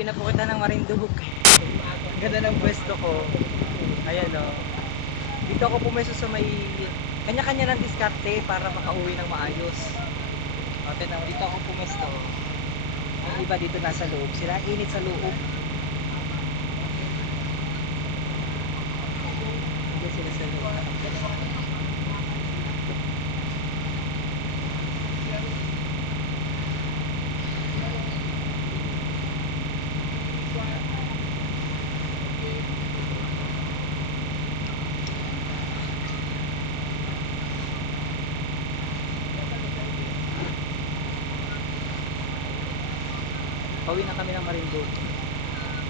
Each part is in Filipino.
Pauwi na po kita ng Marinduque. Ang ganda ng pwesto ko. Ayan o. Dito ako pumesto sa may kanya-kanya ng diskarte para makauwi ng maayos. Okay na, dito ako pumesto. Ang iba dito nasa loob. Sila init sa loob. Hindi sila sa loob. Pauwi na kami ng Marinduque.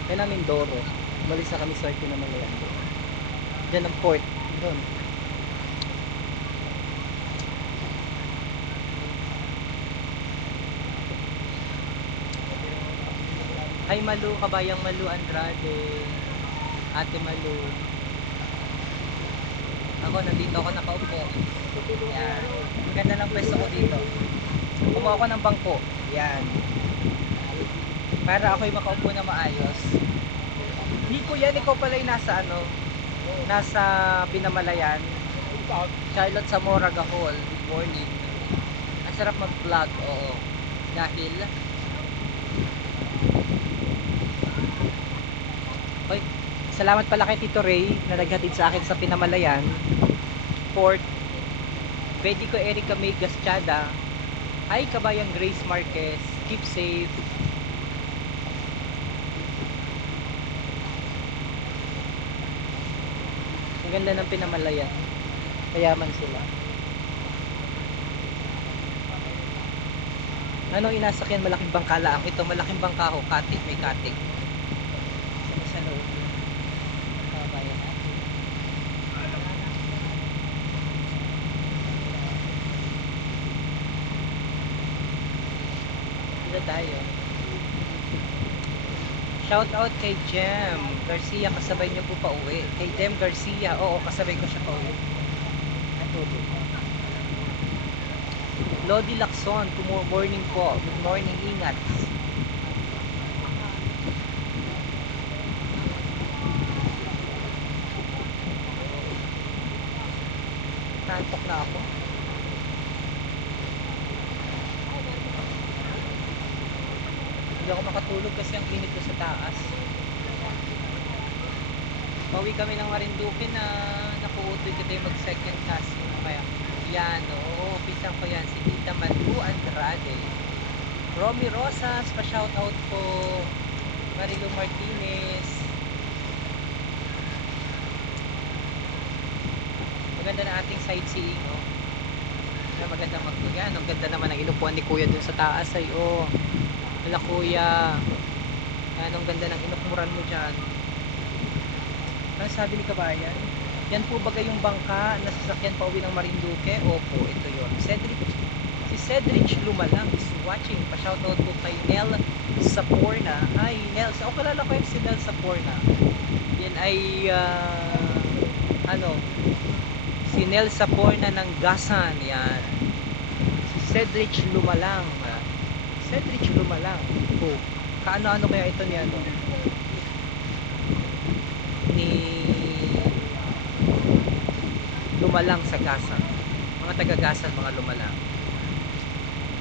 Kaya namin Mindoro. Umalis na kami sa Pinamalayan. Diyan ang port. Doon. Hi Malu, kabayang Malu Andrade. Ate Malu. Ako, nandito ako nakaupo. Yan. Ang ganda ng pwesto ko dito. Kumuha ako ng bangko. Yan. Para ako'y makaupo na maayos. Hindi ko yan, ikaw pala yung nasa ano, nasa Pinamalayan. Charlotte Zamora Gahol. Good morning. Ang sarap mag-vlog, oo. Dahil oy, salamat pala kay Tito Ray na naghatid sa akin sa Pinamalayan Port. Pwede ko Erica May Gaschada. Hi kabayang Grace Marquez. Keep safe. Ang ganda ng Pinamalayan. Kayaman sila. Ano inasakyan? Malaking bangka lang. Ito malaking bangka ho. Katik, may katik. Sa loob. Kabayan natin. Dito tayo. Shout out kay Jem Garcia, kasabay niyo po pa uwi. Kay Jem Garcia, oo, kasabay ko siya pa uwi. Natulog. Lodi Lacson, good morning po. Good morning, ingat. Nantok na ako. Hindi ako makatulog kasi ang init ko sa taas. Pauwi kami ng Marinduque na nakuutoy kita yung mag second casting. Kaya yan, oo, pisang ko yan. Si Tita Malu Andrade. Romy Rosas, pa-shoutout po. Marilu Martinez. Maganda na ating sightseeing, oh. Maganda magtugan. Ang ganda naman ang inupuan ni Kuya dun sa taas ay, oh. Wala Kuya. Yan, ang ganda ng inukmuran mo dyan. Ano sabi ni Kabayan? Yan po bagay yung bangka na sasakyan pa uwi ng Marinduque? Opo, ito yun. Si Cedric Lumalang is watching. Pa-shoutout po kay Nel Saporna. Hi, Nel. O, kalala ko yun si Nel Saporna. Yan ay, si Nel Saporna ng Gasan. Yan. Si Cedric Lumalang. Cedric Lumalang. Oh, kaano-ano kaya ito ni ano? Ni Lumalang sa Gasan. Mga taga-Gasan, mga Lumalang.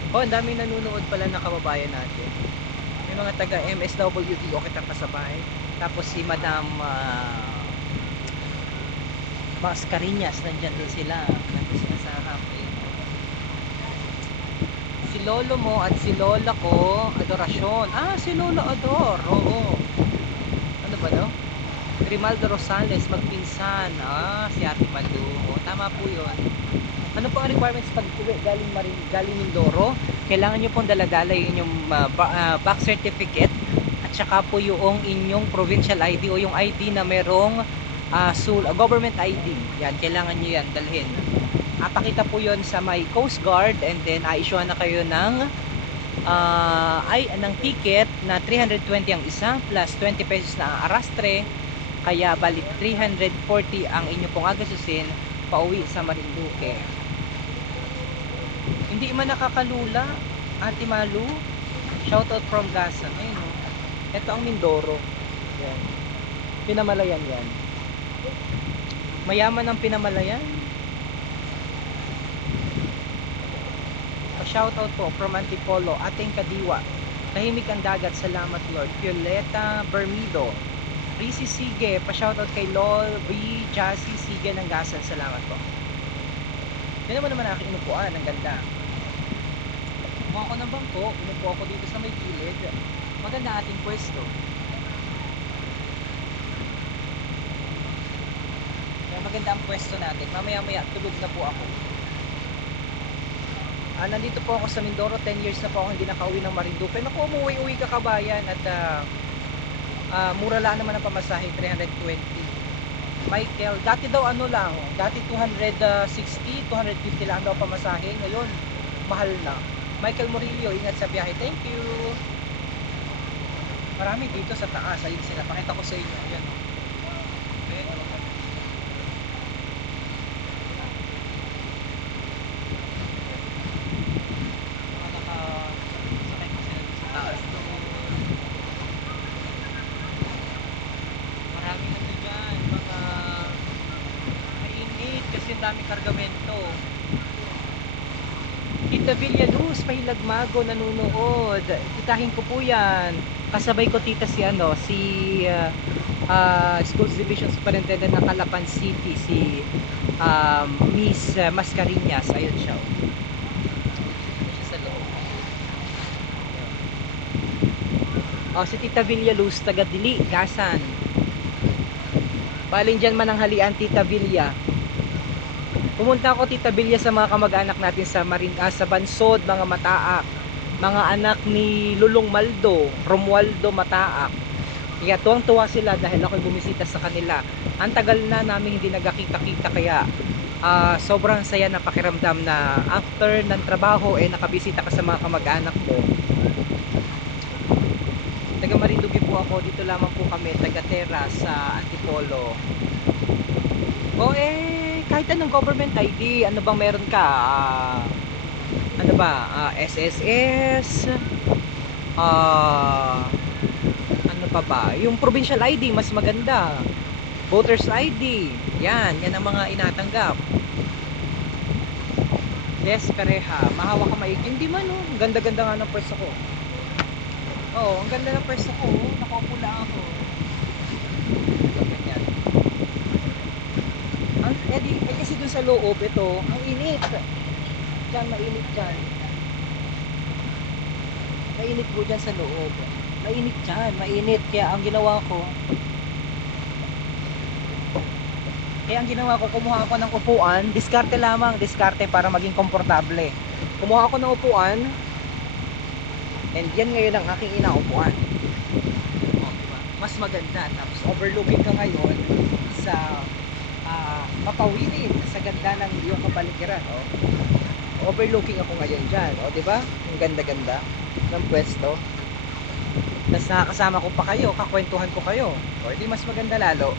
Oh, ang daming nanonood pala na kababayan natin. May mga taga-MSWD o kitang kasabay. Tapos si Madam Mascarinas, nandyan din sila. Nandyan sila sa harap. Si lolo mo at si lola ko, adorasyon. Ah, si Lolo Ador. Oo. Ano ba no? Grimaldo Rosales, magpinsan. Ah, si Ate Malu. O, tama po yun. Ano po ang requirements pag uwi galing Mindoro? Kailangan nyo pong daladala yung inyong back certificate at saka po yung inyong provincial ID o yung ID na merong government ID. Yan, kailangan nyo yan dalhin. Pakita po yon sa my Coast Guard and then i-issue na kayo ng ng ticket na 320 ang isa plus 20 pesos na ang arastre. Kaya balik 340 ang inyo pong agasusin pauwi sa Marinduque. Hindi man nakakalula, Ate Malu. Shoutout from Gasan. Ayun, no? Ito ang Mindoro. Yan. Pinamalayan yan. Mayaman ang Pinamalayan. Pa-shoutout po from Antipolo, ating kadiwa. Tahimik ang dagat, salamat Lord. Violeta Bermido. Risi Sige, pa-shoutout kay LOL, B, Jassy Sige ng Gasan, salamat po. Yan naman aking inupuan, ang ganda. Kumuha ako ng bangko, inupo ako dito sa may gilid. Maganda ating pwesto. Maganda ang pwesto natin. Mamaya-maya, tulog na po ako. Nandito po ako sa Mindoro, 10 years na po ako hindi nakauwi ng Marinduque. Naku, umuwi-uwi ka kabayan at mura lang naman ang pamasahe, 320. Michael, dati daw ano lang, dati 260, 250 lang daw pamasahe. Ngayon, mahal na. Michael Murillo, ingat sa biyahe. Thank you. Marami dito sa taas. Ayun sila. Pakita ko sa inyo. Ayan. Ayan. Daming kargamento. Tita Villaluz, Pahilagmago, nanunood. Titahin ko po yan. Kasabay ko tita si Schools Division Superintendent ng Calapan City, si Miss Mascarinas. Ayun siya. Ayun siya sa loob. Si Tita Villaluz, taga Dili, Gasan. Baling dyan mananghalian, Tita Villa. Pumunta ako Tita Villa sa mga kamag-anak natin sa Bansod, mga Mataak, mga anak ni Lulong Maldo, Romualdo Mataak. Kaya tuwang-tuwa sila dahil ako'y bumisita sa kanila. Ang tagal na namin hindi nagkakita-kita, kaya sobrang saya na pakiramdam na after ng trabaho nakabisita ka sa mga kamag-anak mo. Taga Marinduque po ako, dito lamang po kami, taga Terra sa Antipolo. Kahit anong government ID, ano bang meron ka? Ano ba? SSS? Ano pa ba? Yung provincial ID, mas maganda. Voters ID. Yan ang mga inatanggap. Yes, pareha. Mahawa ka maigi. Hindi man, oh. Ganda-ganda nga ng pwesto ko. Oo, ang ganda ng pwesto ko. Nakaupo lang ako. Ganyan. Kasi dun sa loob, ito, ang init. Diyan, mainit dyan. Mainit po dyan sa loob. Mainit dyan, mainit. Kaya ang ginawa ko, kumuha ako ng upuan. Diskarte lamang, diskarte para maging komportable. Kumuha ako ng upuan. And yan ngayon ang aking inaupuan. Mas maganda. Tapos overlooking ka ngayon sa mapawirin sa ganda ng iyong kapaligiran, oh. Overlooking ako ngayon dyan, oh, di ba? Ang ganda-ganda ng pwesto. Tapos nakakasama ko pa kayo, kakwentuhan ko kayo. O, di mas maganda lalo.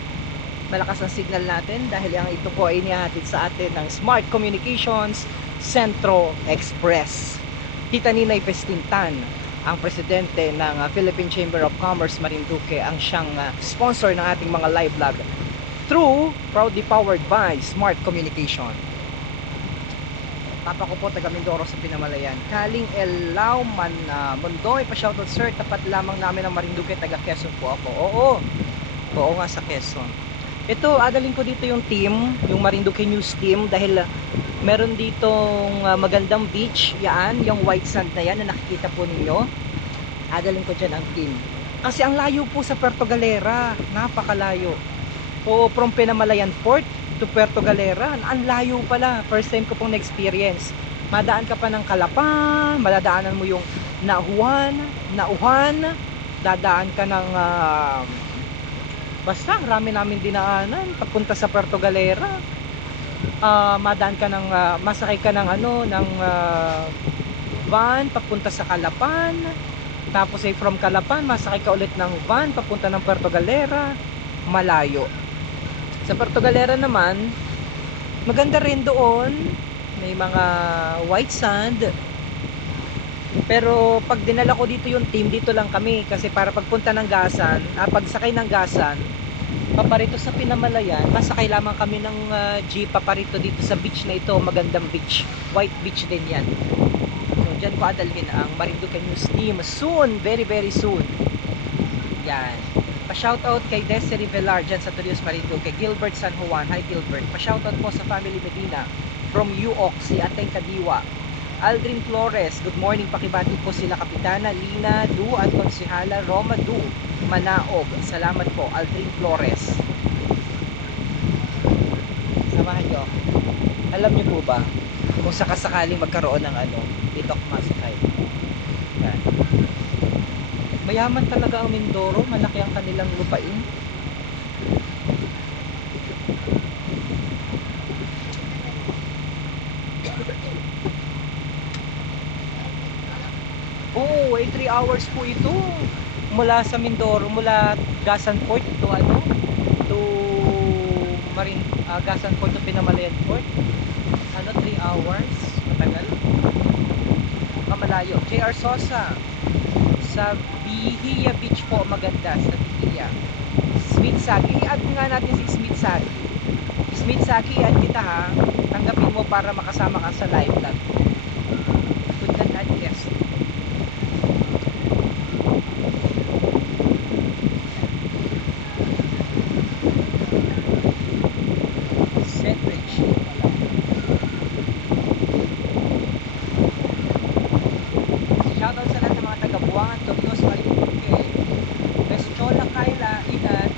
Malakas ang signal natin dahil ang ito po ay inihatid sa atin ng Smart Communications Centro Express. Tita Ninay Pestintan, ang presidente ng Philippine Chamber of Commerce Marinduque, ang siyang sponsor ng ating mga live vlog. True, proudly powered by Smart Communication. Papa ko po taga Mindoro sa Pinamalayan. Kaling Elaw Mondoy, pa-shoutout sir, tapat lamang namin ang Marinduque, taga Quezon po ako. Oo nga, sa Quezon. Ito, adalin ko dito yung team, yung Marinduque News team, dahil meron ditong magandang beach, yan, yung white sand na yan na nakikita po ninyo. Adalin ko dyan ang team. Kasi ang layo po sa Puerto Galera, napakalayo. O from Pinamalayan Port to Puerto Galera, ang layo pala. First time ko pong na-experience. Madaan ka pa ng Calapan, madadaanan mo yung Nauhan, dadaan ka ng basta marami namin dinaanan pagpunta sa Puerto Galera. Madaan ka ng masakay ka ng van papunta sa Calapan. Tapos from Calapan, masakay ka ulit ng van papunta ng Puerto Galera. Malayo. Sa Puerto Galera naman, maganda rin doon. May mga white sand. Pero pag dinala ko dito yung team, dito lang kami kasi para pagpunta ng Gasan, pagsakay ng Gasan, paparito sa Pinamalayan, masakay lamang kami ng jeep paparito dito sa beach na ito, magandang beach. White beach din yan. So, dyan ko adalhin ang Marinduque News Team soon, very very soon. Yan. Pa-shoutout kay Desiree Velar dyan sa Turios Marinduque, Gilbert San Juan, hi Gilbert. Pa-shoutout po sa family Medina from UOC, si Ateng Kadiwa. Aldrin Flores, good morning, pakibati po sila Kapitana Lina Du at Konsihala Roma Du Manaog. Salamat po, Aldrin Flores. Samahan nyo. Alam nyo po ba kung sakasakaling magkaroon ng dito ako masakay. Yan. Mayaman talaga ang Mindoro, malaki ang kanilang lupain. Oo, 3 hours po ito. Mula sa Mindoro, mula Gasan Port to to Gasan Port to Pinamalayan Port. 3 hours. Matagal. Mamalayo. JR Sosa. Sa Bihia Beach po, maganda sa Bihia. Smith Saki, i-add nga natin si Smith Saki. Smith Saki, i-add kita ha. Tanggapin mo para makasama ka sa live vlog. Good God add guest. Sandwich. Shoutout sa lahat ng mga taga-Buangan, Torios, Marinduque. Chola, Kyla, Inad.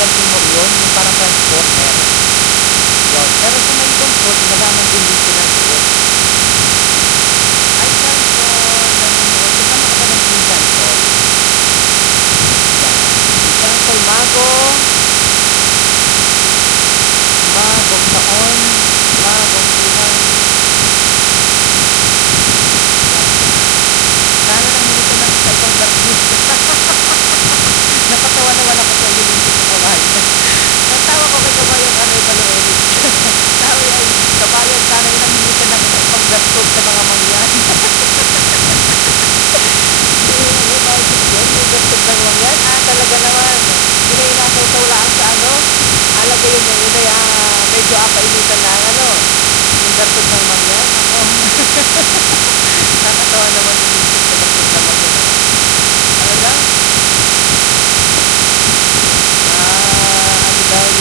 signal yun, yung parang transporter. Yun. Pero sa may lungsod, wala man din signal doon. Ay ganun yun. Di ba nakarating din yan doon? Yan. Barangay Maon, Mamuntiang. Yan. Sana lang hindi ito nag-sponsor ng food. Nakatawa naman ako sa Luigi Morales. Magtawa kami kabayang Arevalo ulit. Kabayang sana lang hindi siya nag-sponsor ng food sa mga mangyan. Yung nagpunta doon. Talaga naman. Inay sa walaan sa ano. Alam mo yun, medyo painitan na ang ano. Yung dating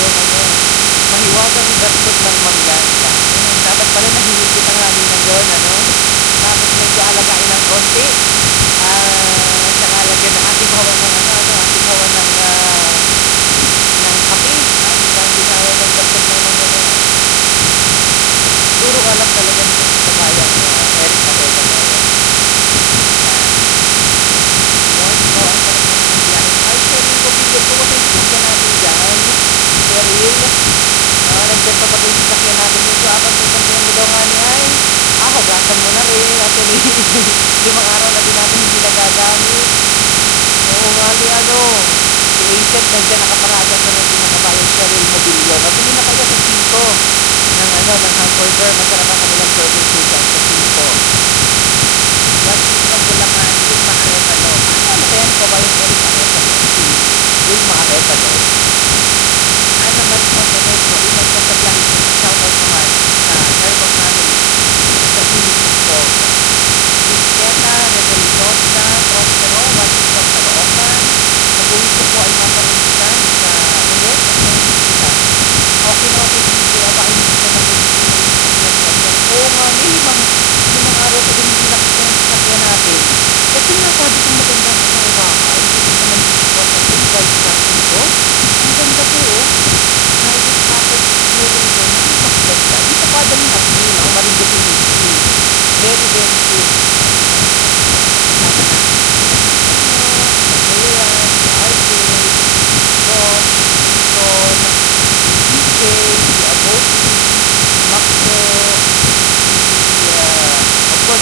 ng mangyan. Nako. Nakatawa naman yung video mo nagpunta ka doon. Hala. Ano daw yung ano. Mahiwagang itlog ng mangyan. Yan, ganun. Dapat pala nahihigit ang aming ano, medyo alagain ng konti. Tsaka lagyan hatiin mo ng hatiin mo ng asin at hindi na dagdag ng ano yan. Siguro walang talagang food si kabayang Eric Arevalo. Yan. Yun. Oh, ang sarap naman ng biyahe. Ay, Cheryl Bonillo po, kami napakinggan namin dyan. Cheryl, nandyan pa kami sinabihanan nyo sa pagsasabihan mo daw nga niyan. Hugasan mo na rin at limang araw na din namin hindi nagagamit. Oo nga ni ni Rachel, dyan nakaparada naman din ang kabayang Cheryl Bonillo. Nabili na kaya resibo ng hamburger, nakailang burger po dyan resibo. What is Vilma Arevalo? Hanapin kabayang Eric Arevalo at si Vilma Arevalo. Ay nag-donate na din ng $10. Shoutout naman sa Diamond Family, sa Julie Islog, Lily Mota, Rene Mendoza, Prospero, Francisco Caloocan, Mabuhay po yung batang insan sa Reyes at Maynila. Okay na okay video, painitan na din ng birthday. Oo nga ni, limang araw pa din sinasakyan natin. Kaya nga sabi ko maganda ang pinamabahay, pwede naman mag-drive sa bundok. Ang ganda po oh. Kahit haphazard siguro, napakaganda. Dito po kami nag-stay, Marinduque City. Very very cute. Ano na, yan ang Tina, si Andrea, si RJ, si John, si John, si DJ, si Amosi, si Macro, of course si Nadine, si Dr. Mother Maria. Yan, hindi na kami hiwalay magkapatid.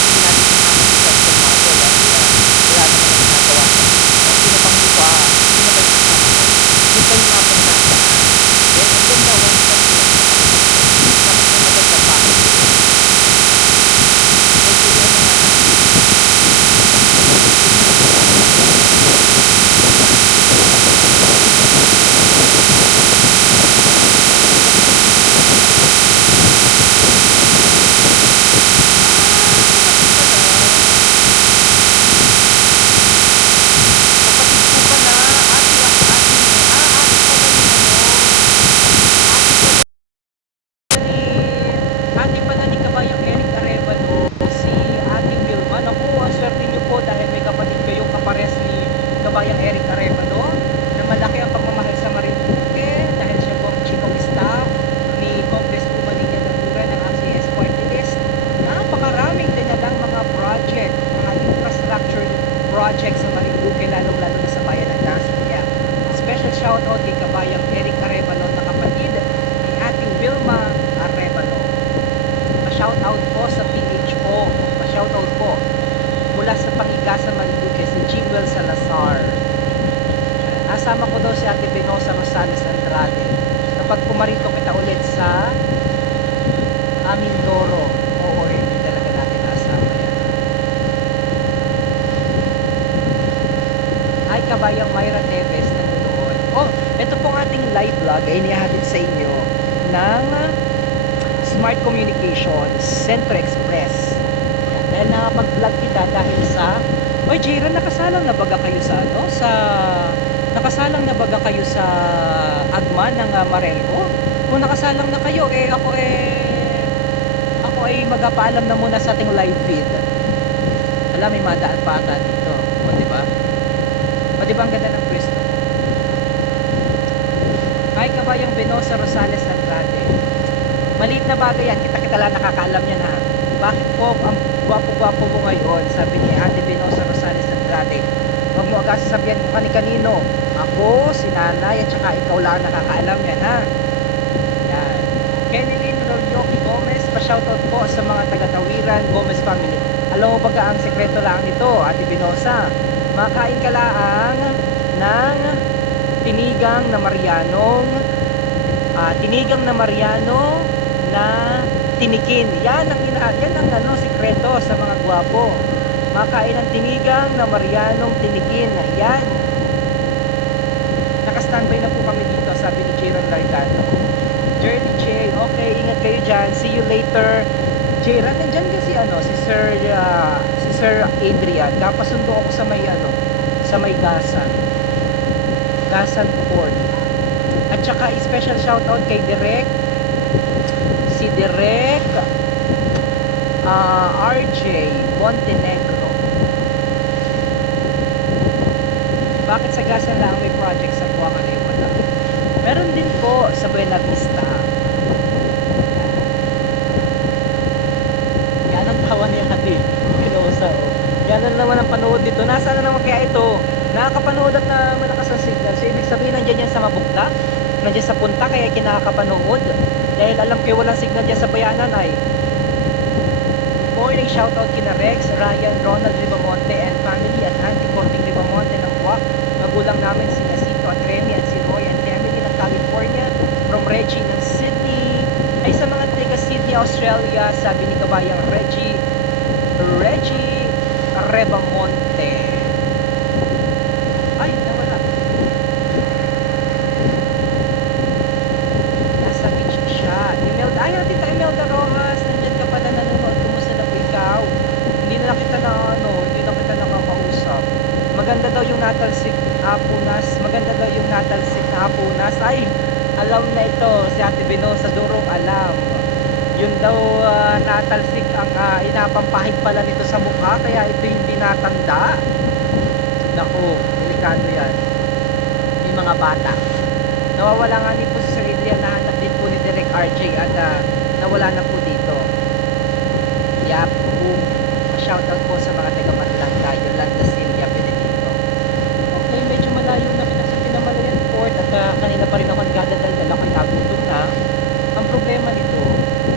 Yung kalimatang nasaan. Dahil andyan nga lang kami sa magandang family home. Thank you very much. Salamat. Kapatid po pala, ate pala ni ate pala Ate pala ni kabayang Eric Arevalo, si Ate Vilma. Naku, ang swerte niyo po dahil may kapatid kayong kapares ni kabayang Eric Arevalo na malaki ang pagmamahal sa Marinduque dahil siya po ang chief of staff ni Congress Pumalinya Natura ng ACS Party List. Napakaraming dinalang mga project, mga infrastructure project sa Marinduque, lalong-lalo na sa bayan ng Dasmariñas. Special shoutout kay kabayang Eric Arevalo na kapatid ni Ate Vilma Arevalo. Pa-shoutout po sa PHO. Pa-shoutout po mula sa Pangigasan Marinduque si Jimwell Salazar. Asama ko daw si Ate Benosa Rosales Andrade. Kapag pumarito kita ulit sa Amindoro, oo, hindi talaga natin asama yan. Ay, kabayang Myra Teves nanonood. Oh, ito pong ating live vlog ay inihatid sa inyo ng Smart Communications Centro Express. Yan, dahil nakapag-vlog kita dahil sa oy, Jiron, nakasalang na baga kayo sa nakasalang na baga kayo sa Agma ng Marelco? Kung nakasalang na kayo, ako ay magpapaalam na muna sa ating live feed. Alam, may madaan pa ata dito. O, diba? O, diba ang ganda ng pwesto? Hi, Kabayang Benosa Rosales Andrade. Maliit na bagay yan, kita-kita lang nakakaalam yan ha. Bakit po ang gwapo-gwapo mo ngayon? Sabi ni Ate Benosa Rosales Andrade. Huwag mo agad sasabihan kung kani-kanino. Ako, si nanay, at saka ikaw lang nakakaalam yan ha. Yan. Kenilyn Rolyoki Gomez, pa-shoutout po sa mga taga-Tawiran Gomez family. Alam mo baga ang sekreto lang nito, Ate Benosa. Makain ka lang ng tinigang na Mariano na tinikin. Yan ang sikreto sa mga gwapo. Makain ng tinigang na Marianong tinikin. Yan. Naka-standby na po kami dito, sabi ni Jiron Largano. Journey J, okay, ingat kayo dyan. See you later. Jiron, nandyan kasi si Sir Adrian. Kapasundo ako sa may Gasan Port. At saka special shoutout kay Direk RJ Montenegro. Bakit sa Gasan lang may project sa Buwang Aliwala? Meron din po sa Buena Vista. Yan ang tawa ni Ate Benosa. Yan na naman ang panood dito. Nasaan na naman kaya ito? Nakakapanood at na malakas ang signal. So ibig sabihin nandiyan yan sa mabukta, nandiyan sa punta, kaya kinakapanood. Dahil alam ko walang signal dyan sa bayanan ay. Morning shoutout kina Rex, Ryan, Ronald Ribamonte and family at Auntie Corting Ribamonte ng Buwak. Magulang namin si Nasito at Remy at si Roy and Emily ng California. From Reggie ng Sydney. Ay sa mga taga Sydney, Australia, sabi ni Kabayang Reggie Rebamonte. Ay, nawala. Nasa beach siya. Tita Imelda Rojas, nandyan ka pala nanonood. Kumusta na po ikaw? Hindi na kita nakakausap. Maganda daw yung natalsik na Apunas. Ay, alam na ito. Si Ate Benosa durong alam. Yun daw natalsik ang inapampahid pala nito sa mukha. Kaya ito hindi natanda. Naku, delikado yan. Yung mga bata. Nawawala nga ni po si Sir Adrian, nahanap din po ni Direk RJ at nawala na po dito. Yap, boom. Shoutout po sa mga